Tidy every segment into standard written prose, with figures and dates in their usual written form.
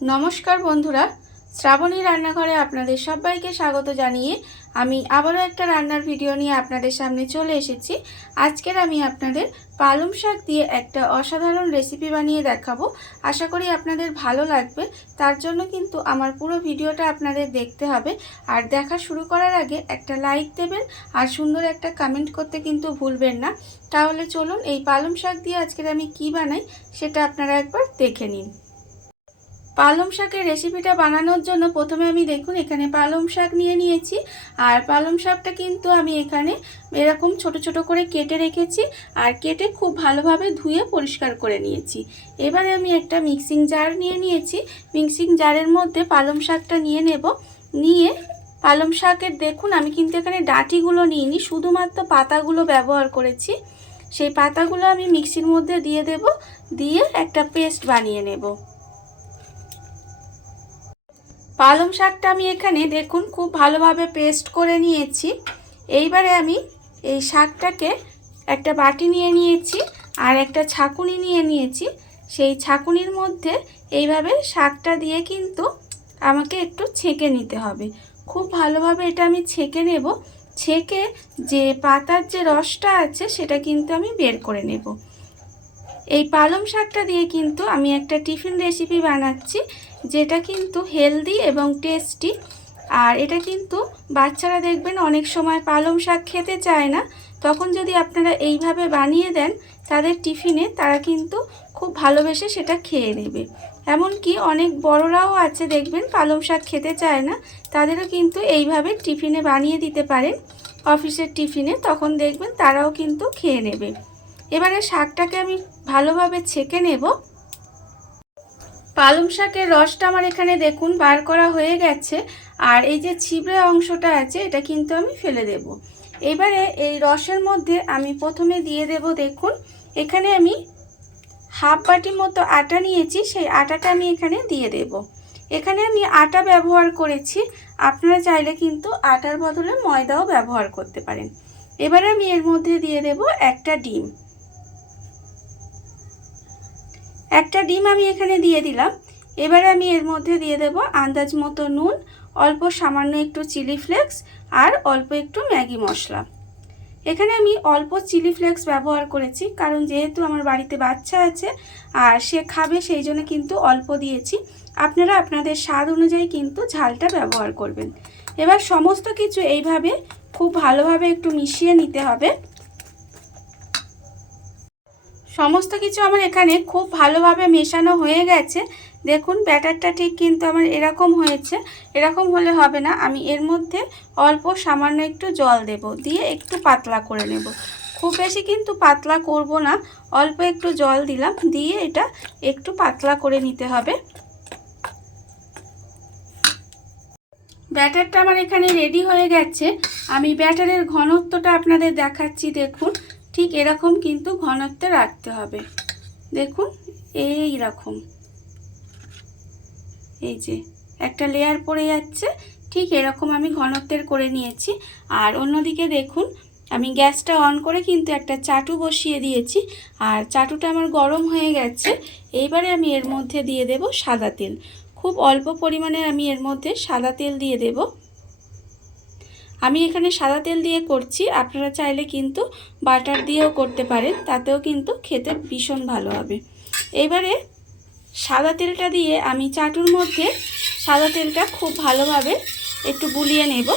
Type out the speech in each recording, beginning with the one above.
नमस्कार बंधुरा श्रावणी रान्नाघरे आपनादेर सबाइके स्वागत जानिए आमी आबारो एकटा रान्नार भिडियो निये आपनादेर सामने चले एसेछि। आजकेर आमी आपनादेर पालং शाक दिये एकटा असाधारण रेसिपि बानिये देखाबो। आशा करी आपनादेर भालो लागबे। तार जोन्नो किन्तु आमार पुरो भिडियोटा आपनादेर देखते हबे और देखा शुरू करार आगे एकटा लाइक देबेन और सुंदर एकटा कमेंट करते किन्तु भूलबेन ना। ताहले चलुन एई पालং शाक दिये आजकेर आमी कि बानाई सेटा आपनारा एकबार देखे निन। पालং शाकेर रेसिपिटा बानानोर जोन्नो प्रथमे आमी देखुन एखाने पालং शाक निये नियेछि और पालং शाकटा किन्तु आमी एखाने एरकम छोटो छोटो करे केटे रेखेछि और केटे खूब भालोभाबे धुए परिष्कार करे नियेछि। एबारे आमी एकटा मिक्सिंग जार निये नियेछि। मिक्सिंग जारेर मধ্যে पालং शाकटा निये नेब। निये पालং शाकेर देखुन आमी किन्तु एखाने डाँटिगुलो निइनि, शुधुमात्र पातागुलो व्यवहार करेछि। सेई पातागुलो आमी मिक्सिर मধ্যে दिये देब, दिये एकटा पेस्ट बानिये नेब। पालং शाकटा आमी एखाने देखुन खूब भालोभाबे पेस्ट करे नियेछि। एइबारे आमी एई शाकटाके एकटा बाटी निये नियेछि और एकटा छाकुनी निये नियेछि। सेई छाकुनिर मধ্যে এইভাবে শাকটা দিয়ে কিন্তু আমাকে একটু ছেঁকে নিতে হবে। খুব ভালোভাবে এটা আমি ছেঁকে নেব। ছেঁকে যে পাতার যে রসটা আছে সেটা কিন্তু আমি বের করে নেব। এই পালং শাকটা দিয়ে কিন্তু আমি একটা টিফিন রেসিপি বানাচ্ছি যেটা কিন্তু হেলদি এবং টেস্টি। আর এটা কিন্তু বাচ্চারা দেখবেন অনেক সময় পালং শাক খেতে চায় না, তখন যদি আপনারা এইভাবে বানিয়ে দেন তাদের টিফিনে তারা কিন্তু খুব ভালোবেসে সেটা খেয়ে নেবে। এমনকি অনেক বড়রাও আছে দেখবেন পালং শাক খেতে চায় না, তাদেরও কিন্তু এইভাবে টিফিনে বানিয়ে দিতে পারেন অফিসের টিফিনে, তখন দেখবেন তারাও কিন্তু খেয়ে নেবে। এবারে শাকটাকে আমি ভালোভাবে ছেঁকে নেব। পালং শাকের রসটা আমার এখানে দেখুন বার করা হয়ে গেছে আর এই যে ছিবড়ে অংশটা আছে এটা কিন্তু আমি ফেলে দেব। এবারে এই রসের মধ্যে আমি প্রথমে দিয়ে দেব, দেখুন এখানে আমি হাফ বাটি মতো আটা নিয়েছি, সেই আটাটা আমি এখানে দিয়ে দেব। এখানে আমি আটা ব্যবহার করেছি, আপনারা চাইলে কিন্তু আটার বদলে ময়দাও ব্যবহার করতে পারেন। এবারে আমি এর মধ্যে দিয়ে দেব একটা ডিম। একটা ডিম আমি এখানে দিয়ে দিলাম। এবারে আমি এর মধ্যে দিয়ে দেব আন্দাজ মতো নুন, অল্প সামান্য একটু চিলি ফ্লেক্স আর অল্প একটু ম্যাগি মশলা। এখানে আমি অল্প চিলি ফ্লেক্স ব্যবহার করেছি কারণ যেহেতু আমার বাড়িতে বাচ্চা আছে আর সে খাবে, সেই জন্য কিন্তু অল্প দিয়েছি। আপনারা আপনাদের স্বাদ অনুযায়ী কিন্তু ঝালটা ব্যবহার করবেন। এবার সমস্ত কিছু এইভাবে খুব ভালোভাবে একটু মিশিয়ে নিতে হবে। সমস্ত কিছু আমার এখানে খুব ভালোভাবে মেশানো হয়ে গেছে। দেখুন ব্যাটারটা ঠিক কিন্তু আমার এরকম হয়েছে। এরকম হলে হবে না, আমি এর মধ্যে অল্প সামান্য একটু জল দেব, দিয়ে একটু পাতলা করে নেব। খুব বেশি কিন্তু পাতলা করব না, অল্প একটু জল দিলাম, দিয়ে এটা একটু পাতলা করে নিতে হবে। ব্যাটারটা আমার এখানে রেডি হয়ে গেছে। আমি ব্যাটারের ঘনত্বটা আপনাদের দেখাচ্ছি। দেখুন ঠিক এরকম কিন্তু ঘনত্বে রাখতে হবে। দেখুন এই রকম, এই যে একটা লেয়ার পড়ে যাচ্ছে, ঠিক এরকম আমি ঘনত্বের করে নিয়েছি। আর অন্যদিকে দেখুন আমি গ্যাসটা অন করে কিন্তু একটা চাটু বসিয়ে দিয়েছি আর চাটুটা আমার গরম হয়ে গেছে। এইবারে আমি এর মধ্যে দিয়ে দেব সাদা তেল। খুব অল্প পরিমাণে আমি এর মধ্যে সাদা তেল দিয়ে দেব। আমি এখানে সাদা তেল দিয়ে করছি, আপনারা চাইলে কিন্তু বাটার দিয়েও করতে পারেন, তাতেও কিন্তু খেতে ভীষণ ভালো হবে। এবারে সাদা তেলটা দিয়ে আমি চাটুর মধ্যে সাদা তেলটা খুব ভালোভাবে একটু বুলিয়ে নেব।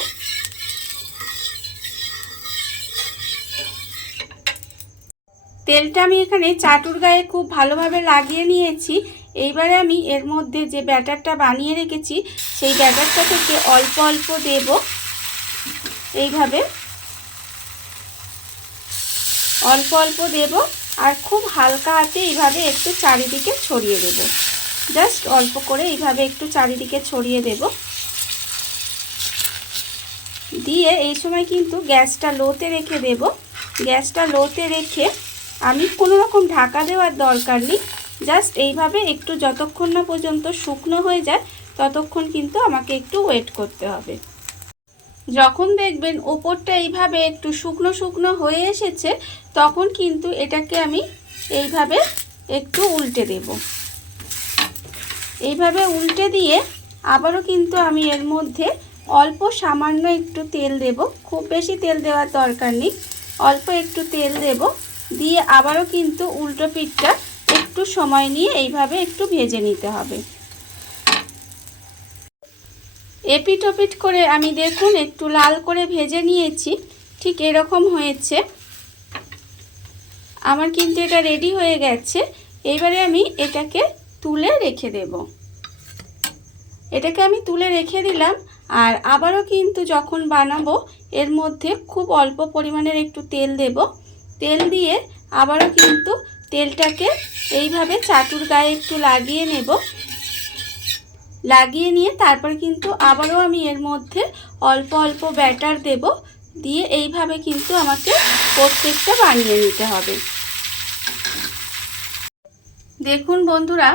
তেলটা আমি এখানে চাটুর গায়ে খুব ভালোভাবে লাগিয়ে নিয়েছি। এইবারে আমি এর মধ্যে যে ব্যাটারটা বানিয়ে রেখেছি সেই ব্যাটারটা থেকে অল্প অল্প দেব। এইভাবে অল্প অল্প দেব আর খুব হালকা হাতে এইভাবে একটু চারিদিকে ছড়িয়ে দেব। জাস্ট অল্প করে এইভাবে একটু চারিদিকে ছড়িয়ে দেব। দিয়ে এই সময় কিন্তু গ্যাসটা লোতে রেখে দেব। গ্যাসটা লোতে রেখে আমি কোনো রকম ঢাকা দেওয়ার দরকার নেই, জাস্ট এইভাবে একটু যতক্ষণ না পর্যন্ত শুকনো হয়ে যায় ততক্ষণ কিন্তু আমাকে একটু ওয়েট করতে হবে। যখন দেখবেন ওপরটা এইভাবে একটু শুকনো শুকনো হয়ে এসেছে তখন কিন্তু এটাকে আমি এইভাবে একটু উল্টে দেব। এইভাবে উল্টে দিয়ে আবারও কিন্তু আমি এর মধ্যে অল্প সামান্য একটু তেল দেব, খুব বেশি তেল দেওয়ার দরকার নেই, অল্প একটু তেল দেব, দিয়ে আবারও কিন্তু উল্টো পিঠটা একটু সময় নিয়ে এইভাবে একটু ভেজে নিতে হবে। এপিট ওপিট করে আমি দেখুন একটু লাল করে ভেজে নিয়েছি, ঠিক এরকম হয়েছে। আমার কিন্তু এটা রেডি হয়ে গেছে। এইবারে আমি এটাকে তুলে রেখে দেব। এটাকে আমি তুলে রেখে দিলাম। আর আবারও কিন্তু যখন বানাবো এর মধ্যে খুব অল্প পরিমাণের একটু তেল দেব। তেল দিয়ে আবারও কিন্তু তেলটাকে এইভাবে চাটুর গায়ে একটু লাগিয়ে নেব। লাগিয়ে নিয়ে তারপর কিন্তু আবারও আমি এর মধ্যে অল্প অল্প ব্যাটার দেব, দিয়ে এইভাবে কিন্তু আমাকে প্রত্যেকটা বানিয়ে নিতে হবে। দেখুন বন্ধুরা,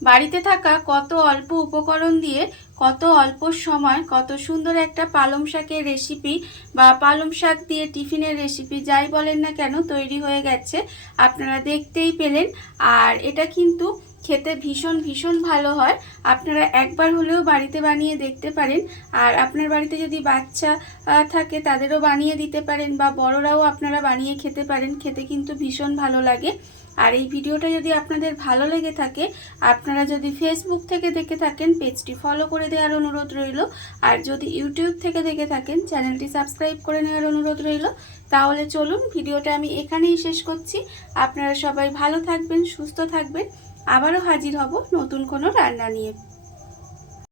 বাড়িতে থাকা কত অল্প উপকরণ দিয়ে কত অল্প সময় কত সুন্দর একটা পালং শাকের রেসিপি বা পালং শাক দিয়ে টিফিনের রেসিপি যাই বলেন না কেন তৈরি হয়ে গেছে। আপনারা দেখতেই পেলেন। আর এটা কিন্তু খেতে ভীষণ ভীষণ ভালো হয়। আপনারা একবার হলেও বাড়িতে বানিয়ে দেখতে পারেন। আর আপনার বাড়িতে যদি বাচ্চা থাকে তাদেরও বানিয়ে দিতে পারেন, বা বড়রাও আপনারা বানিয়ে খেতে পারেন, খেতে কিন্তু ভীষণ ভালো লাগে। আর এই ভিডিওটা যদি আপনাদের ভালো লেগে থাকে, আপনারা যদি ফেসবুক থেকে দেখে থাকেন পেজটি ফলো করে দেওয়ার অনুরোধ রইল। আর যদি ইউটিউব থেকে দেখে থাকেন চ্যানেলটি সাবস্ক্রাইব করে নেওয়ার অনুরোধ রইল। তাহলে চলুন ভিডিওটা আমি এখানেই শেষ করছি। আপনারা সবাই ভালো থাকবেন, সুস্থ থাকবেন। আবারও হাজির হব নতুন কোনো রান্না নিয়ে।